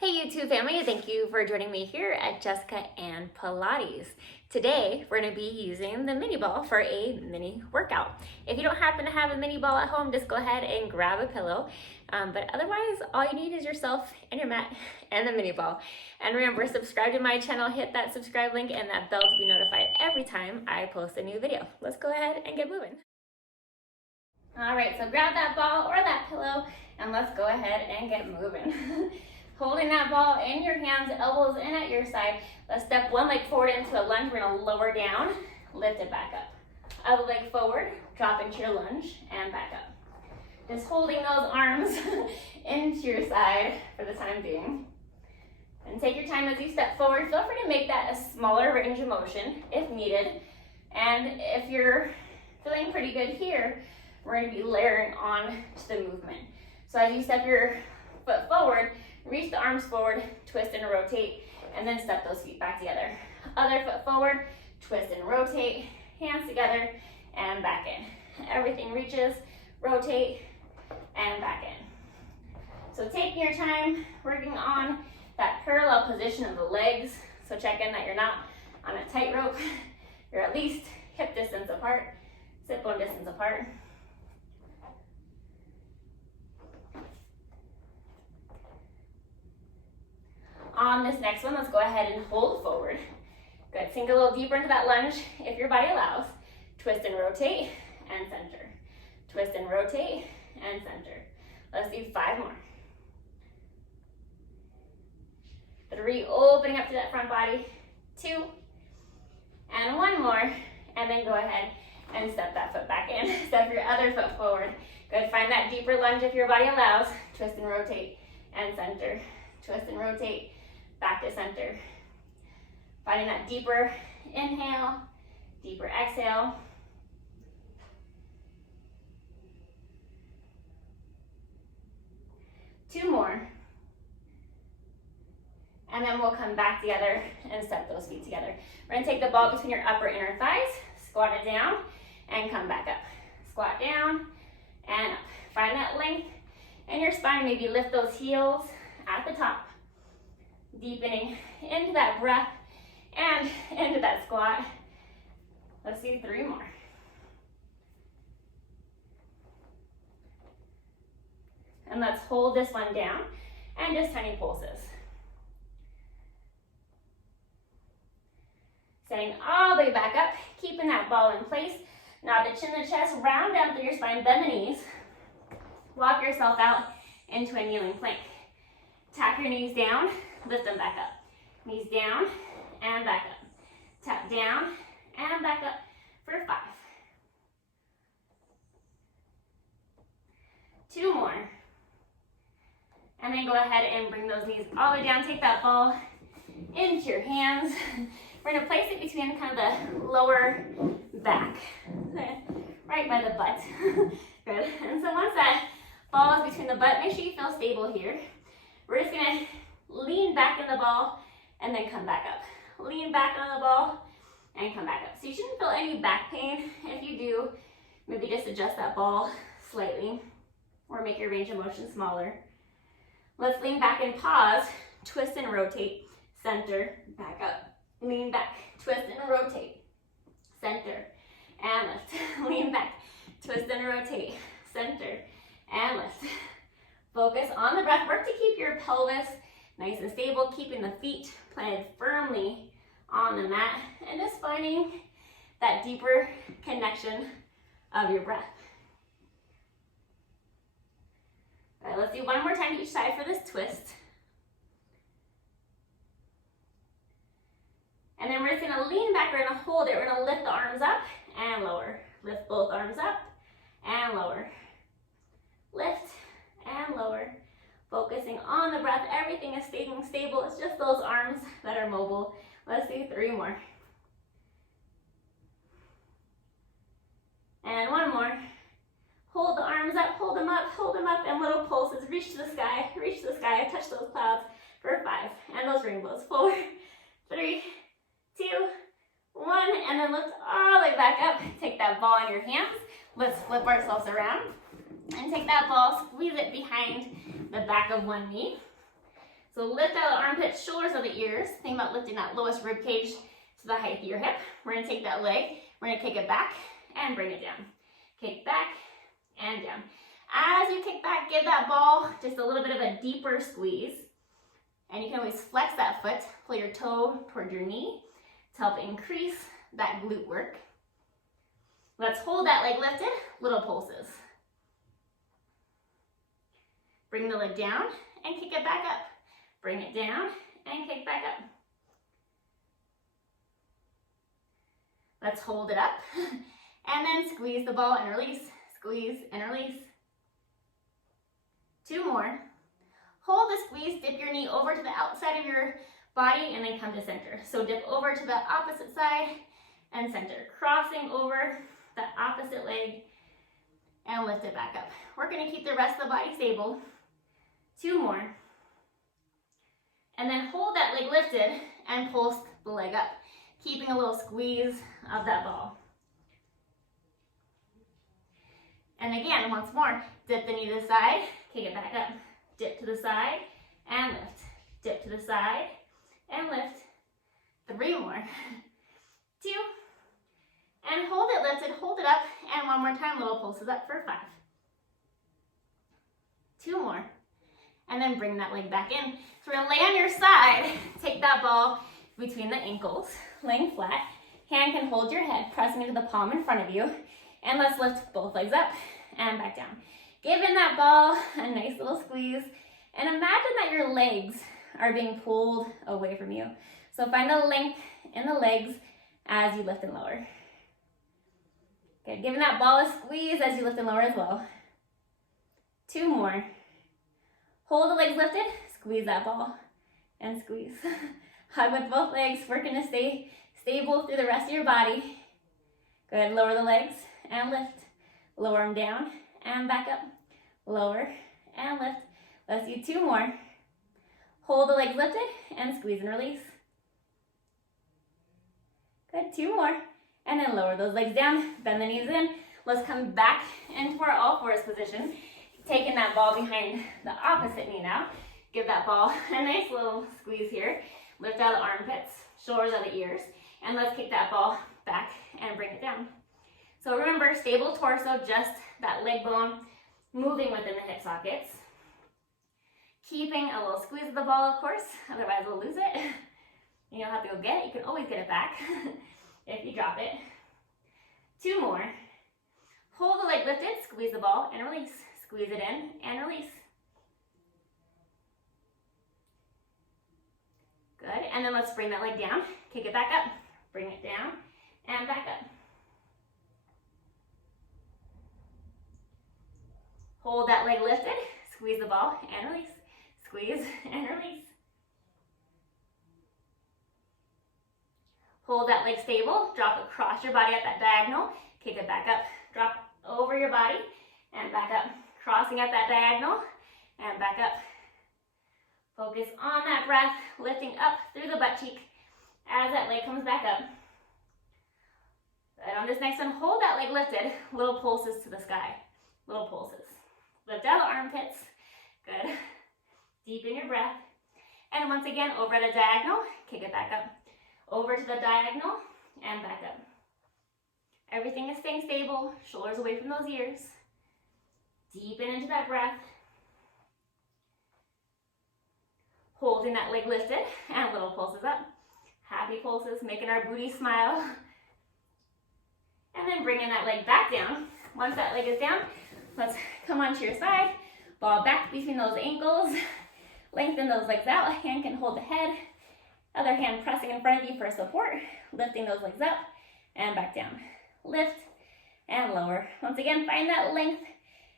Hey YouTube family, thank you for joining me here at Jessica and Pilates. Today we're going to be using the mini ball for a mini workout. If you don't happen to have a mini ball at home, just go ahead and grab a pillow. But otherwise, all you need is yourself and your mat and the mini ball. And remember, subscribe to my channel, hit that subscribe link and that bell to be notified every time I post a new video. Let's go ahead and get moving. All right, so grab that ball or that pillow and let's go ahead and get moving. Holding that ball in your hands, elbows in at your side. Let's step one leg forward into a lunge. We're gonna lower down, lift it back up. Other leg forward, drop into your lunge and back up. Just holding those arms into your side for the time being. And take your time as you step forward. Feel free to make that a smaller range of motion if needed. And if you're feeling pretty good here, we're gonna be layering on to the movement. So as you step your foot forward, reach the arms forward, twist and rotate, and then step those feet back together. Other foot forward, twist and rotate, hands together, and back in. Everything reaches, rotate, and back in. So taking your time, working on that parallel position of the legs. So check in that you're not on a tightrope. You're at least hip distance apart, sit bone distance apart. On this next one, let's go ahead and hold forward. Good, sink a little deeper into that lunge if your body allows. Twist and rotate and center. Twist and rotate and center. Let's do 5 more. 3, opening up to that front body. 2, and 1 more, and then go ahead and step that foot back in. Step your other foot forward. Good, find that deeper lunge if your body allows. Twist and rotate and center. Twist and rotate. Back to center. Finding that deeper inhale, deeper exhale. Two more. And then we'll come back together and step those feet together. We're gonna take the ball between your upper inner thighs, squat it down, and come back up. Squat down and up. Find that length in your spine. Maybe lift those heels at the top. Deepening into that breath and into that squat. Let's do 3 more. And let's hold this one down and just tiny pulses. Setting all the way back up, keeping that ball in place. Now the chin to chest, round down through your spine, bend the knees. Walk yourself out into a kneeling plank. Tap your knees down. Lift them back up. Knees down and back up. Tap down and back up for 5. 2 more. And then go ahead and bring those knees all the way down. Take that ball into your hands. We're going to place it between kind of the lower back, right by the butt. Good. And so once that ball is between the butt, make sure you feel stable here. We're just going to lean back in the ball and then come back up. Lean back on the ball and come back up. So you shouldn't feel any back pain. If you do, maybe just adjust that ball slightly or make your range of motion smaller. Let's lean back and pause, twist and rotate, center, back up. Lean back, twist and rotate, center, and lift. Lean back, twist and rotate, center, and lift. Focus on the breath. Work to keep your pelvis nice and stable, keeping the feet planted firmly on the mat, and just finding that deeper connection of your breath. All right, let's do 1 more time to each side for this twist. And then we're just gonna lean back, we're gonna hold it, we're gonna lift the arms up and lower. Lift both arms up and lower. Lift and lower. Focusing on the breath, everything is staying stable. It's just those arms that are mobile. Let's do 3 more. And 1 more. Hold the arms up, hold them up, and little pulses. Reach to the sky, touch those clouds for 5. And those rainbows. 4, 3, 2, 1. And then lift all the way back up. Take that ball in your hands. Let's flip ourselves around. And take that ball, squeeze it behind the back of one knee. So lift out the armpits, shoulders of the ears. Think about lifting that lowest rib cage to the height of your hip. We're gonna take that leg, we're gonna kick it back and bring it down. Kick back and down. As you kick back, give that ball just a little bit of a deeper squeeze. And you can always flex that foot, pull your toe toward your knee to help increase that glute work. Let's hold that leg lifted, little pulses. Bring the leg down and kick it back up. Bring it down and kick back up. Let's hold it up and then squeeze the ball and release, squeeze and release. 2 more. Hold the squeeze, dip your knee over to the outside of your body and then come to center. So dip over to the opposite side and center, crossing over the opposite leg and lift it back up. We're gonna keep the rest of the body stable. 2 more. And then hold that leg lifted and pulse the leg up, keeping a little squeeze of that ball. And again, once more, dip the knee to the side, kick it back up. Dip to the side and lift. Dip to the side and lift. 3 more. 2. And hold it lifted, hold it up, and 1 more time, little pulses up for 5. 2 more. And then bring that leg back in. So we're gonna lay on your side, take that ball between the ankles, laying flat. Hand can hold your head, pressing into the palm in front of you. And let's lift both legs up and back down. Giving that ball a nice little squeeze. And imagine that your legs are being pulled away from you. So find the length in the legs as you lift and lower. Good, giving that ball a squeeze as you lift and lower as well. 2 more. Hold the legs lifted, squeeze that ball, and squeeze. Hug with both legs, working to stay stable through the rest of your body. Good, lower the legs and lift. Lower them down and back up. Lower and lift. Let's do 2 more. Hold the legs lifted and squeeze and release. Good, 2 more. And then lower those legs down, bend the knees in. Let's come back into our all fours position. Taking that ball behind the opposite knee now. Give that ball a nice little squeeze here. Lift out the armpits, shoulders out the ears. And let's kick that ball back and bring it down. So remember, stable torso, just that leg bone moving within the hip sockets. Keeping a little squeeze of the ball, of course, otherwise we'll lose it. You don't have to go get it, you can always get it back if you drop it. 2 more. Hold the leg lifted, squeeze the ball and release. Squeeze it in and release. Good, and then let's bring that leg down, kick it back up, bring it down and back up. Hold that leg lifted, squeeze the ball and release. Squeeze and release. Hold that leg stable, drop across your body at that diagonal, kick it back up, drop over your body and back up. Crossing at that diagonal and back up. Focus on that breath, lifting up through the butt cheek as that leg comes back up. Good, on this next one, hold that leg lifted, little pulses to the sky, little pulses. Lift out the armpits, good. Deepen your breath. And once again, over at a diagonal, kick it back up. Over to the diagonal and back up. Everything is staying stable, shoulders away from those ears. Deepen into that breath. Holding that leg lifted and little pulses up. Happy pulses, making our booty smile. And then bringing that leg back down. Once that leg is down, let's come onto your side. Ball back between those ankles. Lengthen those legs out. A hand can hold the head. Other hand pressing in front of you for support. Lifting those legs up and back down. Lift and lower. Once again, find that length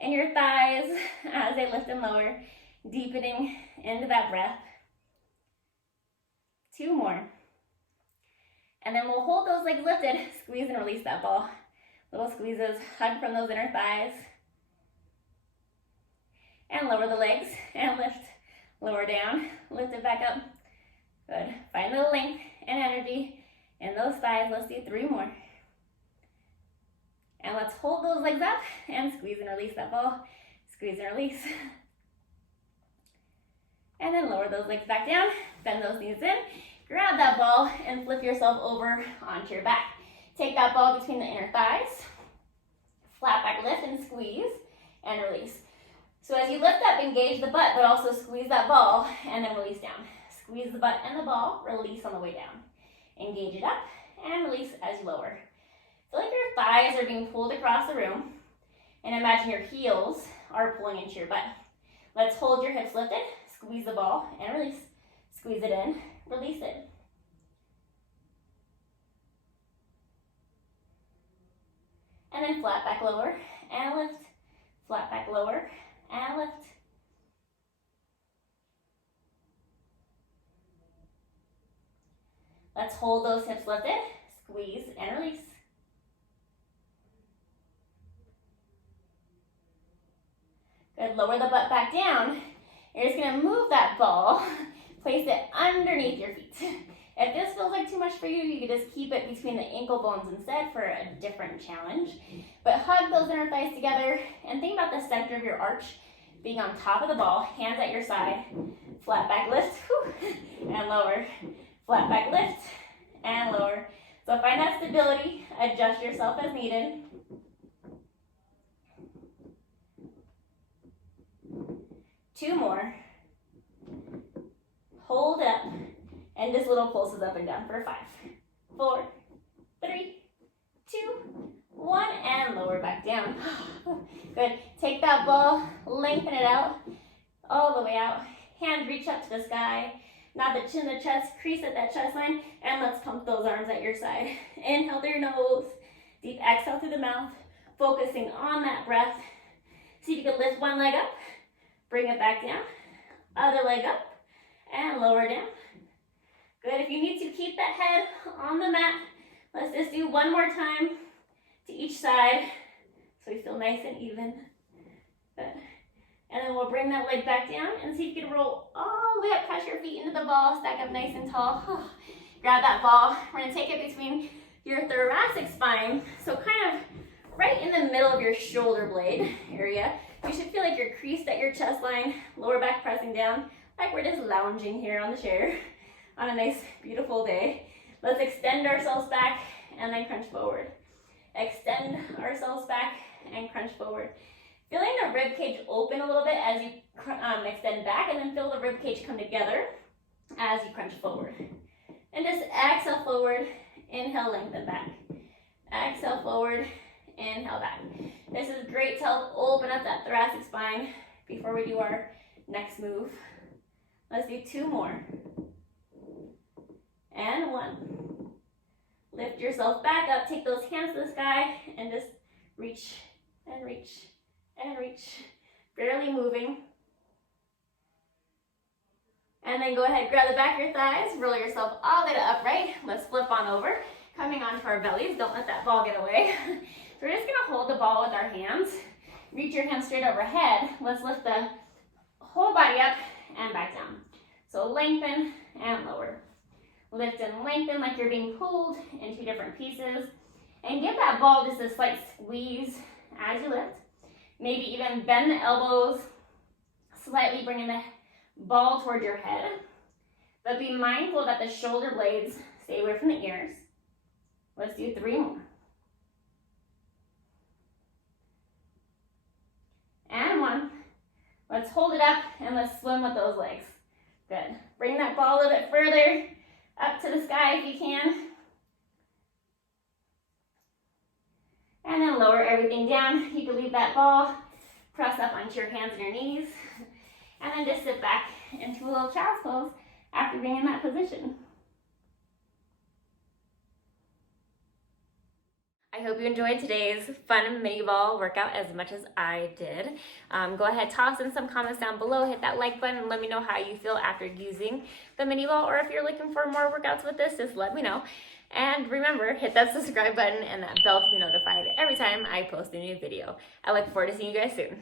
in your thighs as they lift and lower, deepening into that breath. 2 more. And then we'll hold those legs lifted, squeeze and release that ball. Little squeezes, hug from those inner thighs. And lower the legs and lift. Lower down, lift it back up. Good. Find the length and energy in those thighs. Let's do 3 more. And let's hold those legs up and squeeze and release that ball. Squeeze and release. And then lower those legs back down, bend those knees in, grab that ball and flip yourself over onto your back. Take that ball between the inner thighs, flat back lift and squeeze, and release. So as you lift up, engage the butt, but also squeeze that ball and then release down. Squeeze the butt and the ball, release on the way down. Engage it up and release as you lower. Feel like your thighs are being pulled across the room, and imagine your heels are pulling into your butt. Let's hold your hips lifted, squeeze the ball and release. Squeeze it in, release it. And then flat back lower and lift, flat back lower and lift. Let's hold those hips lifted, squeeze and release. Good, lower the butt back down. You're just gonna move that ball, place it underneath your feet. If this feels like too much for you, you can just keep it between the ankle bones instead for a different challenge. But hug those inner thighs together and think about the center of your arch being on top of the ball, hands at your side, flat back lift, and lower. Flat back lift and lower. So find that stability, adjust yourself as needed. Two more. Hold up, and just little pulses up and down for 5, 4, 3, 2, 1, and lower back down. Good. Take that ball, lengthen it out, all the way out. Hands reach up to the sky. Nod the chin to the chest, crease at that chest line, and let's pump those arms at your side. Inhale through your nose, deep exhale through the mouth, focusing on that breath. See if you can lift one leg up, bring it back down, other leg up, and lower down. Good, if you need to keep that head on the mat, let's just do one more time to each side so we feel nice and even. Good. And then we'll bring that leg back down and see if you can roll all the way up, press your feet into the ball, stack up nice and tall. Grab that ball, we're gonna take it between your thoracic spine, so kind of right in the middle of your shoulder blade area. You should feel like you're creased at your chest line, lower back pressing down, like we're just lounging here on the chair on a nice, beautiful day. Let's extend ourselves back and then crunch forward. Extend ourselves back and crunch forward. Feeling the rib cage open a little bit as you extend back, and then feel the rib cage come together as you crunch forward. And just exhale forward, inhale, lengthen back. Exhale forward, inhale back. This is great to help open up that thoracic spine before we do our next move. Let's do 2 more. And 1. Lift yourself back up, take those hands to the sky, and just reach and reach and reach. Barely moving. And then go ahead, grab the back of your thighs, roll yourself all the way to upright. Let's flip on over, coming onto our bellies. Don't let that ball get away. So we're just gonna hold the ball with our hands. Reach your hands straight overhead. Let's lift the whole body up and back down. So lengthen and lower. Lift and lengthen like you're being pulled in 2 different pieces. And give that ball just a slight squeeze as you lift. Maybe even bend the elbows, slightly bringing the ball toward your head. But be mindful that the shoulder blades stay away from the ears. Let's do 3 more. And 1. Let's hold it up and let's swim with those legs. Good. Bring that ball a little bit further up to the sky if you can. And then lower everything down. You can leave that ball, press up onto your hands and your knees, and then just sit back into a little child's pose after being in that position. I hope you enjoyed today's fun mini ball workout as much as I did. Go ahead, toss in some comments down below, hit that like button, and let me know how you feel after using the mini ball, or if you're looking for more workouts with this, just let me know. And remember, hit that subscribe button and that bell to be notified every time I post a new video. I look forward to seeing you guys soon.